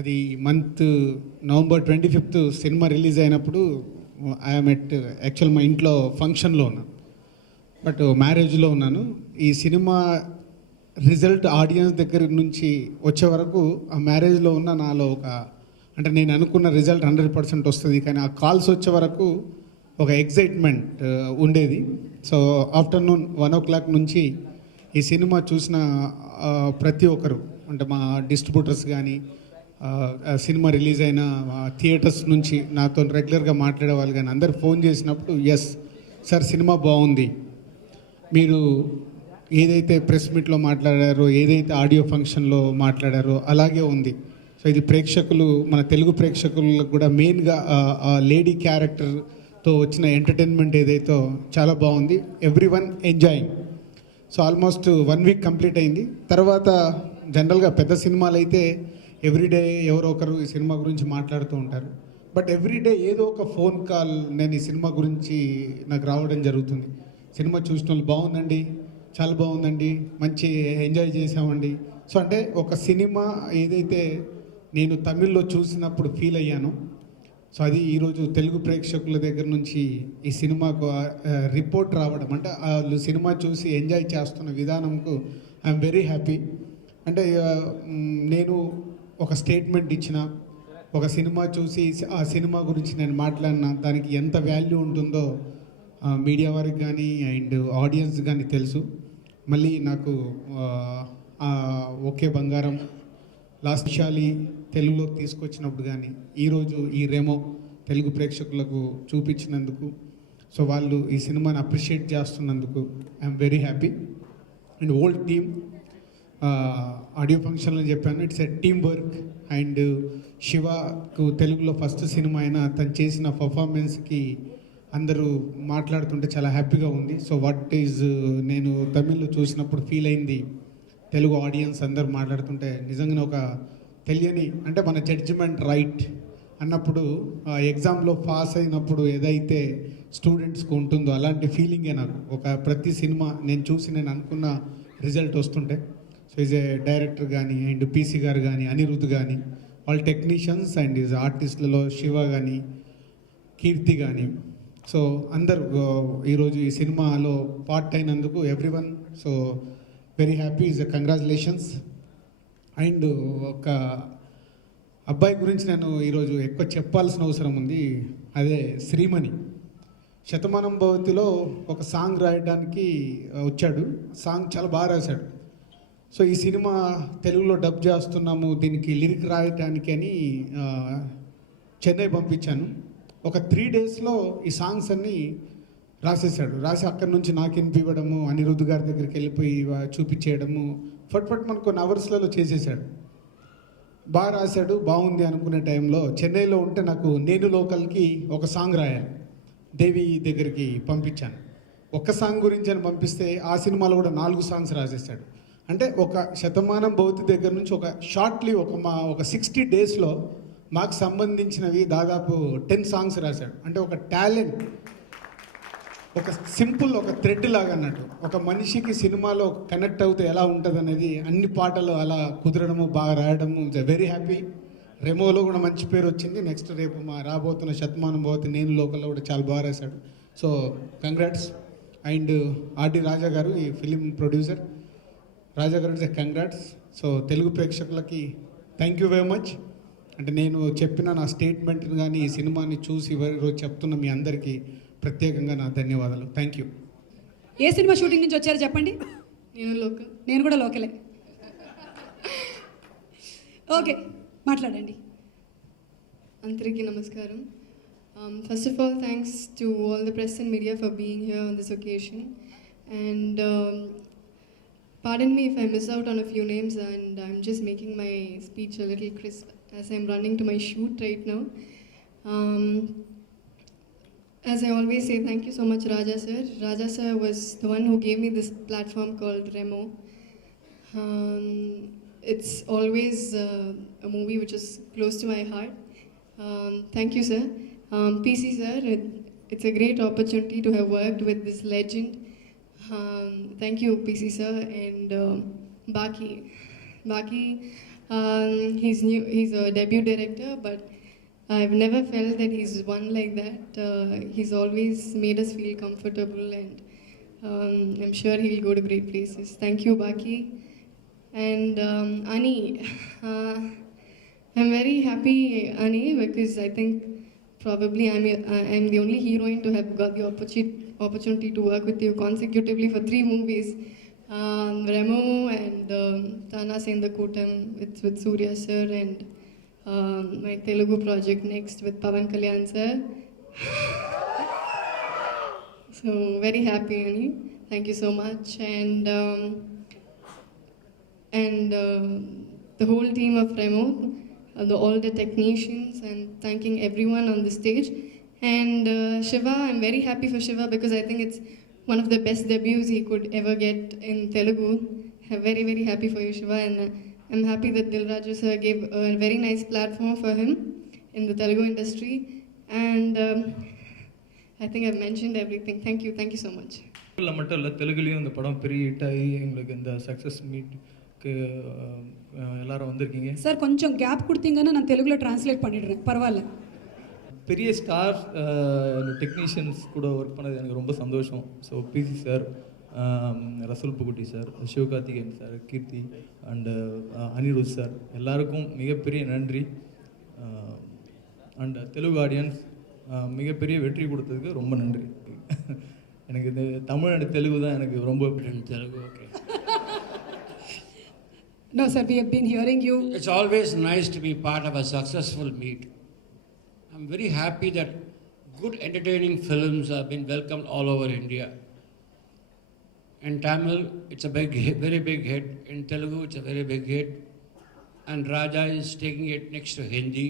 అది month November 25th cinema release అయినప్పుడు I'm at actual మా ఇంట్లో ఫంక్షన్లో ఉన్నాను, బట్ మ్యారేజ్లో ఉన్నాను. ఈ సినిమా రిజల్ట్ ఆడియన్స్ దగ్గర నుంచి వచ్చే వరకు ఆ మ్యారేజ్లో ఉన్న నాలో అంటే నేను అనుకున్న రిజల్ట్ 100% వస్తుంది, కానీ ఆ కాల్స్ వచ్చే వరకు ఒక ఎగ్జైట్మెంట్ ఉండేది. సో ఆఫ్టర్నూన్ 1 o'clock నుంచి ఈ సినిమా చూసిన ప్రతి ఒక్కరు, అంటే మా డిస్ట్రిబ్యూటర్స్ కానీ, సినిమా రిలీజ్ అయిన థియేటర్స్ నుంచి నాతో రెగ్యులర్గా మాట్లాడే వాళ్ళు కానీ అందరు ఫోన్ చేసినప్పుడు, ఎస్ సార్ సినిమా బాగుంది, మీరు ఏదైతే ప్రెస్ మీట్లో మాట్లాడారో, ఏదైతే ఆడియో ఫంక్షన్లో మాట్లాడారో అలాగే ఉంది. సో ఇది ప్రేక్షకులు, మన తెలుగు ప్రేక్షకులకు కూడా మెయిన్గా లేడీ క్యారెక్టర్తో వచ్చిన ఎంటర్టైన్మెంట్ ఏదైతే చాలా బాగుంది, everyone enjoying. So almost 1 week complete అయింది. తర్వాత జనరల్గా పెద్ద సినిమాలు అయితే ఎవ్రీడే ఎవరో ఒకరు ఈ సినిమా గురించి మాట్లాడుతూ ఉంటారు, బట్ ఎవ్రీడే ఏదో ఒక ఫోన్ కాల్ నేను ఈ సినిమా గురించి నాకు రావడం జరుగుతుంది. సినిమా చూసిన వాళ్ళు బాగుందండి, చాలా బాగుందండి, మంచి ఎంజాయ్ చేసామండి. సో అంటే ఒక సినిమా ఏదైతే నేను తమిళ్లో చూసినప్పుడు ఫీల్ అయ్యానో, సో అది ఈరోజు తెలుగు ప్రేక్షకుల దగ్గర నుంచి ఈ సినిమాకు రిపోర్ట్ రావడం, అంటే వాళ్ళు సినిమా చూసి ఎంజాయ్ చేస్తున్న విధానంకు ఐఎమ్ వెరీ హ్యాపీ. అంటే నేను ఒక స్టేట్మెంట్ ఇచ్చిన, ఒక సినిమా చూసి ఆ సినిమా గురించి నేను మాట్లాడిన దానికి ఎంత వాల్యూ ఉంటుందో మీడియా వారికి కానీ అండ్ ఆడియన్స్ కానీ తెలుసు. మళ్ళీ నాకు ఓకే బంగారం, లాస్ట్ విషయాలి తెలుగులోకి తీసుకొచ్చినప్పుడు కానీ, ఈరోజు ఈ రెమో తెలుగు ప్రేక్షకులకు చూపించినందుకు, సో వాళ్ళు ఈ సినిమాని అప్రిషియేట్ చేస్తున్నందుకు I'm very happy. And old team, audio ఫంక్షన్లో చెప్పాను, it's a team work. And శివకు తెలుగులో ఫస్ట్ సినిమా అయినా తను చేసిన పర్ఫార్మెన్స్కి అందరూ మాట్లాడుతుంటే చాలా హ్యాపీగా ఉంది. సో వాట్ ఈజ్ నేను తమిళ్లో చూసినప్పుడు ఫీల్ అయింది, తెలుగు ఆడియన్స్ అందరూ మాట్లాడుతుంటే నిజంగా ఒక తెలియని, అంటే మన జడ్జిమెంట్ రైట్ అన్నప్పుడు ఎగ్జామ్లో పాస్ అయినప్పుడు ఏదైతే స్టూడెంట్స్కి ఉంటుందో అలాంటి ఫీలింగే నాకు ప్రతి సినిమా నేను చూసి నేను అనుకున్న రిజల్ట్ వస్తుంటే. సో ఈజ్ ఏ డైరెక్టర్ కానీ అండ్ పీసీ గారు కానీ, అనిరుద్ధ్ కానీ, వాళ్ళ టెక్నీషియన్స్ అండ్ ఈజ్ ఆర్టిస్టులలో శివ కానీ, కీర్తి కానీ, సో అందరూ ఈరోజు ఈ సినిమాలో పార్ట్ అయినందుకు everyone so very happy, is congratulations. And ఒక అబ్బాయి గురించి నేను ఈరోజు ఎక్కువ చెప్పాల్సిన అవసరం ఉంది, అదే శ్రీమణి. శతమానం భవతిలో ఒక సాంగ్ రాయడానికి వచ్చాడు, సాంగ్ చాలా బాగా రాశాడు. సో ఈ సినిమా తెలుగులో డబ్ చేస్తున్నాము, దీనికి లిరిక్ రాయడానికి అని చెన్నై పంపించాను. ఒక 3 daysలో ఈ సాంగ్స్ అన్నీ రాసేసాడు. రాసి అక్కడి నుంచి నాకు వినిపివ్వడము, అనిరుద్ధ్ గారి దగ్గరికి వెళ్ళిపోయి చూపించేయడము, ఫట్ మనకు కొన్ని అవర్స్లలో చేసేసాడు. బాగా రాశాడు, బాగుంది అనుకునే టైంలో చెన్నైలో ఉంటే నాకు నేను లోకల్కి ఒక సాంగ్ రాయాలి, దేవి దగ్గరికి పంపించాను. ఒక్క సాంగ్ గురించి అని పంపిస్తే ఆ సినిమాలో కూడా 4 songs రాసేసాడు. అంటే ఒక శతమానం భవతి దగ్గర నుంచి ఒక షార్ట్లీ ఒక 60 daysలో మాకు సంబంధించినవి దాదాపు 10 songs రాశాడు. అంటే ఒక టాలెంట్, ఒక సింపుల్ ఒక థ్రెడ్ లాగా అన్నట్టు, ఒక మనిషికి సినిమాలో కనెక్ట్ అవుతే ఎలా ఉంటుంది అనేది అన్ని పాటలు అలా కుదరడము, బాగా రాయడము, వెరీ హ్యాపీ. రెమోలో కూడా మంచి పేరు వచ్చింది. నెక్స్ట్ రేపు మా రాబోతున్న శతమానం భవతి నేను లోకల్లో కూడా చాలా బాగా రాశాడు. So congrats. అండ్ ఆర్డి రాజా గారు, ఈ ఫిలిం ప్రొడ్యూసర్ రాజా గారు, కంగ్రాట్స్. సో తెలుగు ప్రేక్షకులకి థ్యాంక్ యూ వెరీ మచ్. అంటే నేను చెప్పిన నా స్టేట్మెంట్ని కానీ ఈ సినిమాని చూసి ఈరోజు చెప్తున్న మీ అందరికీ ప్రత్యేకంగా నా ధన్యవాదాలు. Thank you. A cinema shooting నుంచి వచ్చారో చెప్పండి. నేను కూడా లోకలే. ఓకే, మాట్లాడండి. అందరికీ నమస్కారం. First of all, thanks to all the press and media for being here on this occasion. And pardon me if I miss out on a few names, and I'm just making my speech a little crisp as I'm running to my shoot right now. As I always say, thank you so much, Raja sir. Raja sir was the one who gave me this platform called Remo. It's always a movie which is close to my heart. Thank you, sir. PC sir, it's a great opportunity to have worked with this legend. Thank you, PC sir, and Baki. He's new. He's a debut director, but I've never felt that he's one like that. He's always made us feel comfortable, and I'm sure he'll go to great places. Thank you, Baki. And Ani, I'm very happy, Ani, because I think probably I'm the only heroine to have got the opportunity to work with you consecutively for 3 movies. Remo and Tana Sendakutam with Surya sir, and my Telugu project next with Pavan Kalyan sir. So very happy, Ani. Thank you so much. And the whole team of Remo, all the technicians, and thanking everyone on the stage. And Shiva, I'm very happy for Shiva because I think it's one of the best debuts he could ever get in Telugu. I'm very, very happy for you, Shiva. And I'm happy that Dil Raju sir gave a very nice platform for him in the Telugu industry. And I think I've mentioned everything. Thank you so much. மட்டும் இல்லை, தெலுங்குலேயும் இந்த படம் பெரிய hit ஆகி எங்களுக்கு இந்த success மீட்க்கு எல்லாரும் வந்திருக்கீங்க. சார் கொஞ்சம் கேப் கொடுத்தீங்கன்னா நான் தெலுங்குல டிரான்ஸ்லேட் பண்ணிடுறேன், பரவாயில்ல. பெரிய ஸ்டார் டெக்னீஷியன்ஸ் கூட ஒர்க் பண்ணது எனக்கு ரொம்ப சந்தோஷம். So PC sir, Resul Pookutty sir, Sivakarthikeyan sir, Keerthy and Anirudh sir, எல்லாருக்கும் மிகப்பெரிய நன்றி. அண்ட் தெலுங்கு ஆடியன்ஸ் மிகப்பெரிய வெற்றி கொடுத்ததுக்கு ரொம்ப நன்றி. எனக்கு இந்த தமிழ் அண்ட் தெலுங்கு தான் எனக்கு ரொம்ப Telugu. Okay. No sir, we have been hearing you. It's always nice to be part of a successful meet. I'm very happy that good entertaining films have been welcomed all over India. In Tamil, it's a very big hit. In Telugu, it's a very big hit. And Raja is taking it next to Hindi.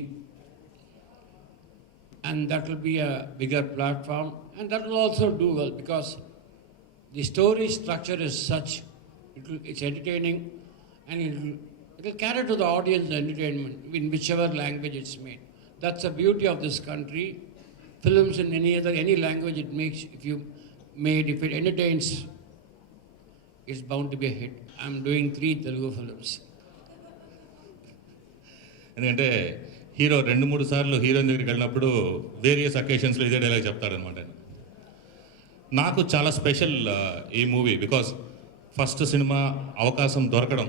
And that will be a bigger platform. And that will also do well because the story structure is such, it's entertaining, and it will carry to the audience the entertainment in whichever language it's made. That's the beauty of this country. Films in any language it makes, if it entertains, it's bound to be a hit. I'm doing 3 Telugu films. ఎందుకంటే hero 2-3 సార్లు heroine దగ్గరికి వెళ్ళినప్పుడు various అకేషన్స్లో ఇదే dialogue చెప్తాడనమాట. నాకు చాలా special ఈ movie because first cinema అవకాశం దొరకడం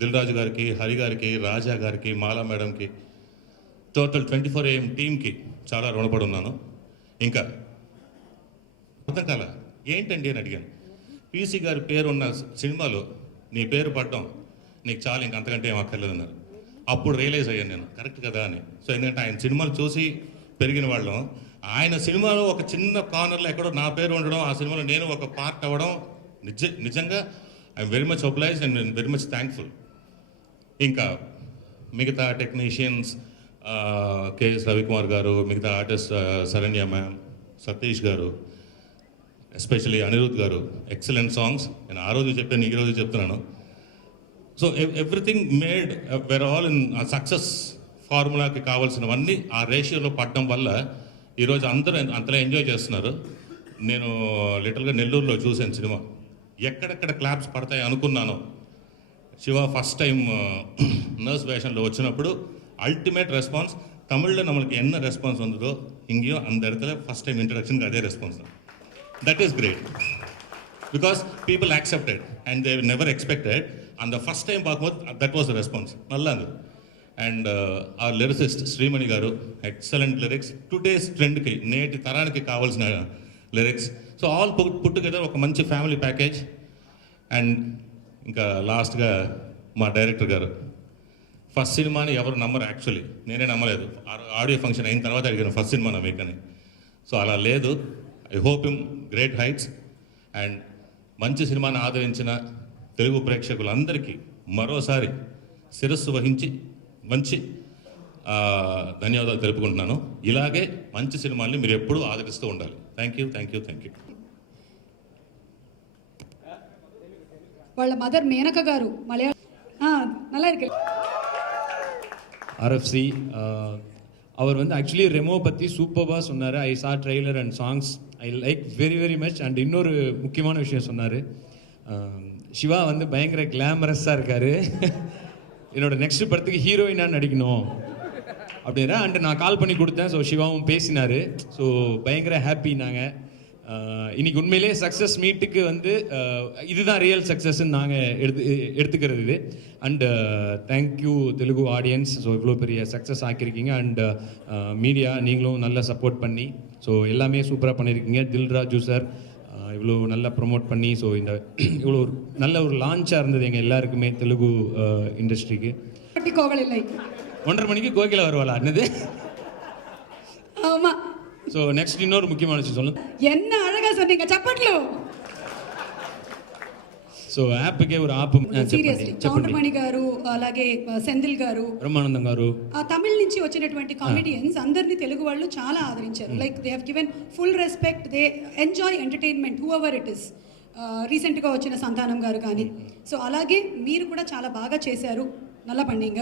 దిల్ రాజు గారికి, హరి గారికి, రాజా గారికి, మాలా మేడంకి, టోటల్ 24AM టీమ్కి చాలా రుణపడి ఉన్నాను. ఇంకా అర్థం కాల ఏంటండి అని అడిగాను. పీసీ గారి పేరు ఉన్న సినిమాలో నీ పేరు పడడం నీకు చాలా ఇంక అంతకంటే ఏం అక్కర్లేదన్నారు. అప్పుడు రియలైజ్ అయ్యాను నేను, కరెక్ట్ కదా అని. సో ఎందుకంటే ఆయన సినిమాలు చూసి పెరిగిన వాళ్ళం, ఆయన సినిమాలో ఒక చిన్న కార్నర్లో ఎక్కడో నా పేరు ఉండడం, ఆ సినిమాలో నేను ఒక పార్ట్ అవ్వడం నిజంగా I'm very much obliged and very much thankful. ఇంకా మిగతా టెక్నీషియన్స్ కేఎస్ రవికుమార్ గారు, మిగతా ఆర్టిస్ట్ శరణ్య మ్యామ్, సతీష్ గారు, ఎస్పెషలీ అనిరుద్ గారు, ఎక్సలెంట్ సాంగ్స్. నేను ఆ రోజు చెప్పాను, ఈ రోజు చెప్తున్నాను. So everything made where all in success ఫార్ములాకి కావాల్సినవన్నీ ఆ రేషియోలో పడడం వల్ల ఈరోజు అందరూ అంతలా ఎంజాయ్ చేస్తున్నారు. నేను లిటల్గా నెల్లూరులో చూశాను సినిమా, ఎక్కడెక్కడ క్లాప్స్ పడతాయి అనుకున్నాను. శివ ఫస్ట్ టైం నర్స్ వేషన్లో వచ్చినప్పుడు అల్టిమేట్ రెస్పాన్స్. தமிழில் நம்மளுக்கு என்ன ரெஸ்பான்ஸ் வந்ததோ இங்கேயும் அந்த இடத்துல ஃபஸ்ட் டைம் இன்ட்ரடக்ஷனுக்கு அதே ரெஸ்பான்ஸ் தான். That is great because people accepted and they never expected. அந்த ஃபஸ்ட் டைம் பார்க்கும்போது தட் வாஸ் த ரெஸ்பாన్స్, நல்லா இருந்தது. అండ్ ఆ లిరిసిస్ట్ శ్రీమణి గారు, ఎక్సలెంట్ లిరిక్స్, టుడేస్ ట్రెండ్కి, నేటి తరానికి కావాల్సిన lyrics. So all put together ఒక మంచి ఫ్యామిలీ ప్యాకేజ్. అండ్ ఇంకా లాస్ట్గా మా డైరెక్టర్ గారు, ఫస్ట్ సినిమాని ఎవరు నమ్మరు, యాక్చువల్లీ నేనే నమ్మలేదు. ఆడియో ఫంక్షన్ అయిన తర్వాత అడిగాను ఫస్ట్ సినిమానా మీకని. సో అలా లేదు. I hope him great heights. And మంచి సినిమాని ఆదరించిన తెలుగు ప్రేక్షకులందరికీ మరోసారి శిరస్సు వహించి మంచి ధన్యవాదాలు తెలుపుకుంటున్నాను. ఇలాగే మంచి సినిమాల్ని మీరు ఎప్పుడూ ఆదరిస్తూ ఉండాలి. Thank you, thank you, thank you. వాళ్ళ మదర్ మేనక గారు நல்லா இருக்கு. ஆர்எஃப்சி அவர் வந்து ஆக்சுவலி ரெமோ பற்றி சூப்பராக சொன்னார். ஐ சா trailer and songs, I like very very much. And இன்னொரு முக்கியமான விஷயம் சொன்னார், சிவா வந்து பயங்கர கிளாமரஸாக இருக்கார். என்னோட நெக்ஸ்ட் படத்துக்கு ஹீரோயினாக நடிக்கணும் அப்படின்னா அண்ட் நான் கால் பண்ணி கொடுத்தேன். ஸோ சிவாவும் பேசினார். ஸோ பயங்கர ஹாப்பி நாங்கள். இன்னைக்கு உண்மையிலே சக்ஸஸ் மீட்டுக்கு வந்து இதுதான் ரியல் சக்ஸஸ்ன்னு நாங்கள் எடுத்துக்கிறது இது. And thank you Telugu audience. So இவ்வளோ பெரிய சக்ஸஸ் ஆக்கியிருக்கீங்க. அண்ட் மீடியா நீங்களும் நல்லா சப்போர்ட் பண்ணி ஸோ எல்லாமே சூப்பராக பண்ணியிருக்கீங்க. தில்ராஜு சார் இவ்வளோ நல்லா ப்ரொமோட் பண்ணி ஸோ இந்த இவ்வளோ நல்ல ஒரு லான்ச்சாக இருந்தது எங்கள் எல்லாருக்குமே தெலுங்கு இண்டஸ்ட்ரிக்கு. கோவில் இல்லை 1:30 மணிக்கு கோகிலா வருவாளா என்னது? ஆமா. ஸோ நெக்ஸ்ட் இன்னொரு முக்கியமான விஷயம் சொல்லுங்க. என்ன அழகா சொன்னீங்க, சப்பட்லோ. సో యాప్కే ఒక ఆప్ సీరియస్లీ కౌంటమణి గారు అలాగే సెంధిల్ గారు బ్రహ్మానందం గారు ఆ తమిళ నుంచి వచ్చినటువంటి కామెడియన్స్ అందరినీ తెలుగు వాళ్ళు చాలా ఆదరించారు. Like they have given full respect, they enjoy entertainment who ever it is. రీసెంట్గా వచ్చిన సంతానం గారు కానీ. సో అలాగే మీరు కూడా చాలా బాగా చేశారు. నల్ల పండింగ.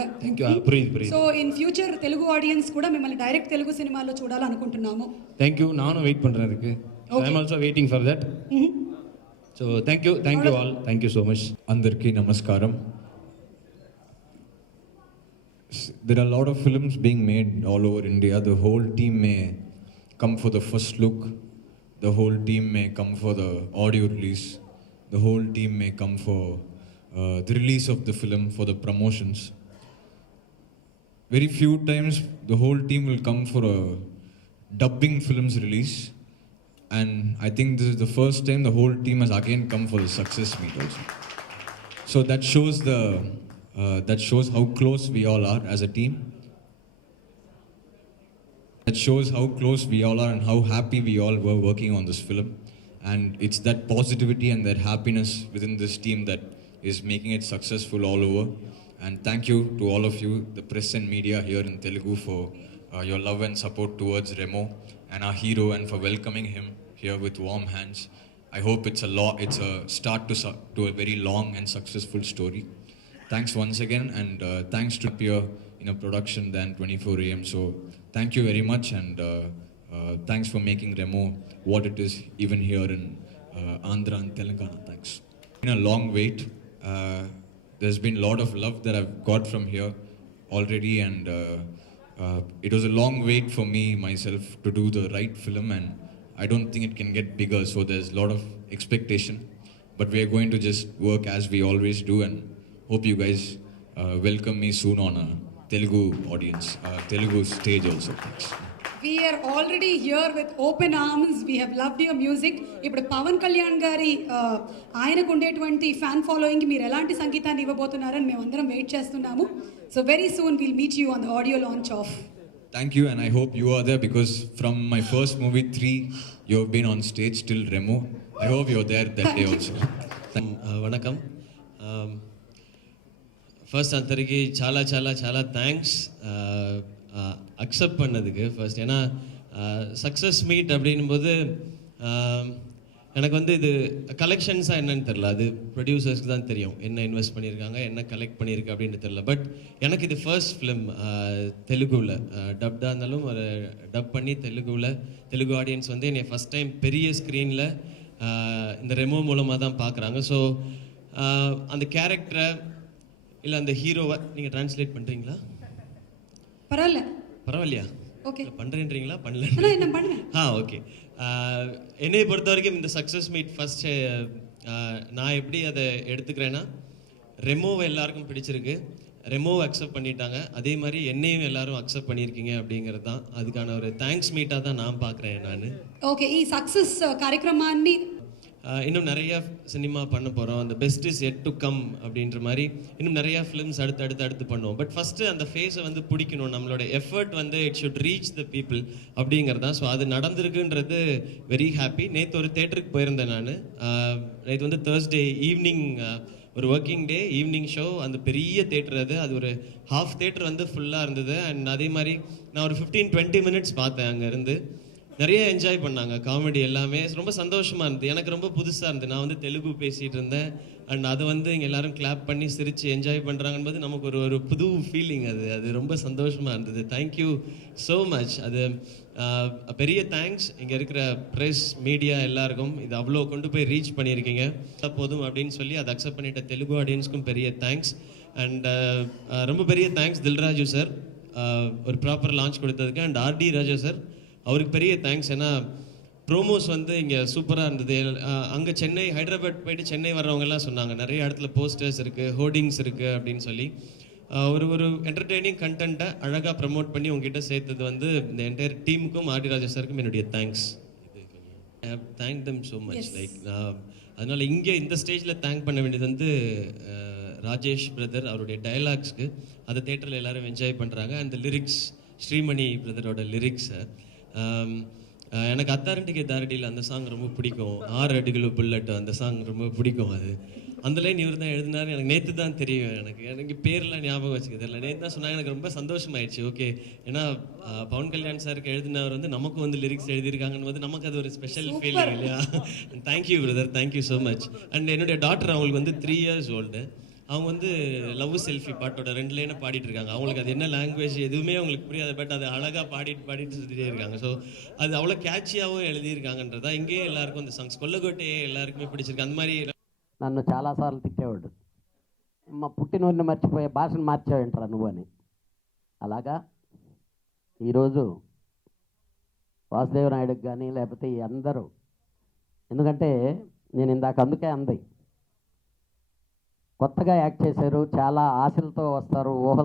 So in future Telugu audience కూడా మిమ్మల్ని డైరెక్ట్ తెలుగు సినిమాల్లో చూడాలనుకుంటున్నాము. Thank you. నాను వెయిట్ పண்றேன் அதுக்கு. I am also waiting for that. So thank you all. Thank you so much. అందరికీ నమస్కారం. There are a lot of films being made all over India. The whole team may come for the first look. The whole team may come for the audio release. The whole team may come for the release of the film, for the promotions. Very few times the whole team will come for a dubbing film's release. And I think this is the first time the whole team has again come for the success meet also. So that shows how close we all are as a team. That shows how close we all are and how happy we all were working on this film. And it's that positivity and that happiness within this team that is making it successful all over. And thank you to all of you, the press and media here in Telugu, for your love and support towards Remo and our hero, and for welcoming him here with warm hands. I hope it's a start to a very long and successful story. Thanks once again, and thanks to appear in a production than 24 AM. So thank you very much, and thanks for making Remo what it is even here in Andhra and Telangana. Thanks. It's been a long wait. There's been a lot of love that I've got from here already, and it was a long wait for me myself to do the right film, and I don't think it can get bigger, so there's a lot of expectation, but we are going to just work as we always do, and hope you guys welcome me soon on a Telugu audience, Telugu stage also. Thanks. We are already here with open arms. We have loved your music. ఇప్పుడు పవన్ కళ్యాణ్ గారి ఆయనకు ఉండేటువంటి fan following మీరు ఎలాంటి సంగీతాన్ని ఇవ్వబోతున్నారని మేము అందరం wait చేస్తున్నాము. So very soon will meet you on the audio launch of. Thank you, and I hope you are there, because from my first movie 3 you have been on stage till Remo. I hope you're there that day also. வணக்கம். First அந்தரிக்கு చాలా చాలా చాలా thanks accept பண்ணதுக்கு first. ஏன்னா success meet அப்படின்போது எனக்கு வந்து இது கலெக்ஷன்ஸாக என்னன்னு தெரில, அது ப்ரொடியூசர்ஸ்க்கு தான் தெரியும் என்ன இன்வெஸ்ட் பண்ணியிருக்காங்க, என்ன கலெக்ட் பண்ணியிருக்கு அப்படின்னு தெரில. பட் எனக்கு இது ஃபர்ஸ்ட் ஃபிலிம் தெலுங்குவில், டப்டாக இருந்தாலும் ஒரு டப் பண்ணி தெலுங்கு ஆடியன்ஸ் வந்து என்னை ஃபஸ்ட் டைம் பெரிய ஸ்க்ரீனில் இந்த ரெமோ மூலமாக தான் பார்க்குறாங்க. ஸோ அந்த கேரக்டரை இல்லை அந்த ஹீரோவை நீங்கள் ட்ரான்ஸ்லேட் பண்ணுறீங்களா? பரவாயில்லையா? ஓகே பண்ணுறேன்றீங்களா? பண்ணல. ஓகே. என்னை பொறுத்த வரைக்கும் இந்த சக்ஸஸ் மீட் ஃபஸ்ட்டு நான் எப்படி அதை எடுத்துக்கிறேன்னா, ரெமோவை எல்லாருக்கும் பிடிச்சிருக்கு, ரெமோவை அக்செப்ட் பண்ணிட்டாங்க, அதே மாதிரி என்னையும் எல்லாரும் அக்செப்ட் பண்ணியிருக்கீங்க அப்படிங்கிறது தான் அதுக்கான ஒரு தேங்க்ஸ் மீட்டாக தான் நான் பார்க்குறேன் நான். ఓకే, ఈ సక్సెస్ కార్యక్రమాన్ని இன்னும் நிறைய சினிமா பண்ண போகிறோம். அந்த best is yet to come அப்படின்ற மாதிரி இன்னும் நிறையா ஃபிலிம்ஸ் அடுத்து பண்ணுவோம். பட் ஃபஸ்ட்டு அந்த ஃபேஸை வந்து பிடிக்கணும், நம்மளோட எஃபர்ட் வந்து it should reach the people அப்படிங்கிறது தான். ஸோ அது நடந்திருக்குன்றது வெரி ஹாப்பி. நேற்று ஒரு தேட்டருக்கு போயிருந்தேன் நான். நேற்று வந்து தேர்ஸ்டே ஈவினிங் ஒரு ஒர்க்கிங் டே ஈவினிங் ஷோ. அந்த பெரிய தேட்டர் அது ஒரு ஹாஃப் தேட்டர் வந்து ஃபுல்லாக இருந்தது. அண்ட் அதே மாதிரி நான் ஒரு 15-20 மினிட்ஸ் பார்த்தேன். அங்கேருந்து நிறைய என்ஜாய் பண்ணாங்க, காமெடி எல்லாமே ரொம்ப சந்தோஷமாக இருந்தது. எனக்கு ரொம்ப புதுசாக இருந்தது. நான் வந்து தெலுங்கு பேசிகிட்டு இருந்தேன், அண்ட் அதை வந்து இங்கே எல்லோரும் கிளாப் பண்ணி சிரித்து என்ஜாய் பண்ணுறாங்கன்னு நமக்கு ஒரு புது ஃபீலிங். அது ரொம்ப சந்தோஷமாக இருந்தது. Thank you so much. அது பெரிய தேங்க்ஸ் இங்கே இருக்கிற ப்ரெஸ் மீடியா எல்லாருக்கும். இது அவ்வளோ கொண்டு போய் ரீச் பண்ணியிருக்கீங்க போதும் அப்படின்னு சொல்லி அதை அக்செப்ட் பண்ணிட்ட தெலுங்கு ஆடியன்ஸ்க்கும் பெரிய தேங்க்ஸ். அண்ட் ரொம்ப பெரிய தேங்க்ஸ் தில்ராஜு சார் ஒரு ப்ராப்பர் லான்ச் கொடுத்ததுக்கு. அண்ட் ஆர்டி ராஜா சார், அவருக்கு பெரிய தேங்க்ஸ். ஏன்னா ப்ரோமோஸ் வந்து இங்கே சூப்பராக இருந்தது. அங்கே சென்னை, ஹைதராபாத் போயிட்டு சென்னை வர்றவங்கெல்லாம் சொன்னாங்க நிறைய இடத்துல போஸ்டர்ஸ் இருக்குது, ஹோர்டிங்ஸ் இருக்குது அப்படின்னு சொல்லி. ஒரு என்டர்டெய்னிங் கண்டென்ட்டை அழகாக ப்ரமோட் பண்ணி உங்ககிட்ட சேர்த்தது வந்து இந்த என்டையர் டீமுக்கும் ஆர்டி ராஜா சாருக்கும் என்னுடைய thanks. Thank them so much. Like அதனால் இங்கே இந்த ஸ்டேஜில் தேங்க் பண்ண வேண்டியது வந்து ராஜேஷ் பிரதர், அவருடைய டயலாக்ஸ்க்கு அதை தேட்டரில் எல்லோரும் என்ஜாய் பண்ணுறாங்க. அந்த லிரிக்ஸ், ஸ்ரீமணி பிரதரோட லிரிக்ஸை, எனக்கு அத்தாரண்டிகே தாரடியில் அந்த சாங் ரொம்ப பிடிக்கும். 6 அடிகளோ புல்லட் அந்த சாங் ரொம்ப பிடிக்கும். அந்த லைன் இவர் தான் எழுதினார். எனக்கு நேற்று தான் தெரியும். எனக்கு பேர்லாம் ஞாபகம் வச்சுக்கிறது இல்லை. நேற்று தான் சொன்னாங்க. எனக்கு ரொம்ப சந்தோஷமாயிடுச்சு. ஓகே, ஏன்னா பவன் கல்யாண் சாருக்கு எழுதினவர் வந்து நமக்கும் வந்து லிரிக்ஸ் எழுதியிருக்காங்கன்னு வந்து நமக்கு அது ஒரு ஸ்பெஷல் ஃபீலிங் இல்லையா? Thank you brother, thank you so much. And என்னுடைய டாட்டர், அவங்களுக்கு வந்து 3 years ஓல்டு. அவங்க வந்து லவ் செல்ஃபி பாட்டோட 2 லைனை பாடிட்டு இருக்காங்க. அவங்களுக்கு அது என்ன லாங்குவேஜ் எதுவுமே அவங்களுக்கு புரியாது. பட் அது அழகாக பாடிட்டு சுற்றிட்டே இருக்காங்க. ஸோ அது அவ்வளோ கேட்சியாகவும் எழுதியிருக்காங்கன்றதா இங்கேயே எல்லாருக்கும் அந்த சாங்ஸ் கொல்லகோட்டையே எல்லாருக்குமே பிடிச்சிருக்கு. அந்த மாதிரி నన్ను చాలాసార్లు తిట్టేవాడు, మా పుట్టినూరిని మర్చిపోయే భాషను మార్చావేంట్రా నువ్వు అని. అలాగా ఈరోజు వాసుదేవనాయుడుకి కానీ లేకపోతే ఈ అందరూ, ఎందుకంటే నేను ఇందాక అందుకే అంది, కొత్తగా యాక్ట్ చేశారు, చాలా ఆశలతో వస్తారు, ఊహలు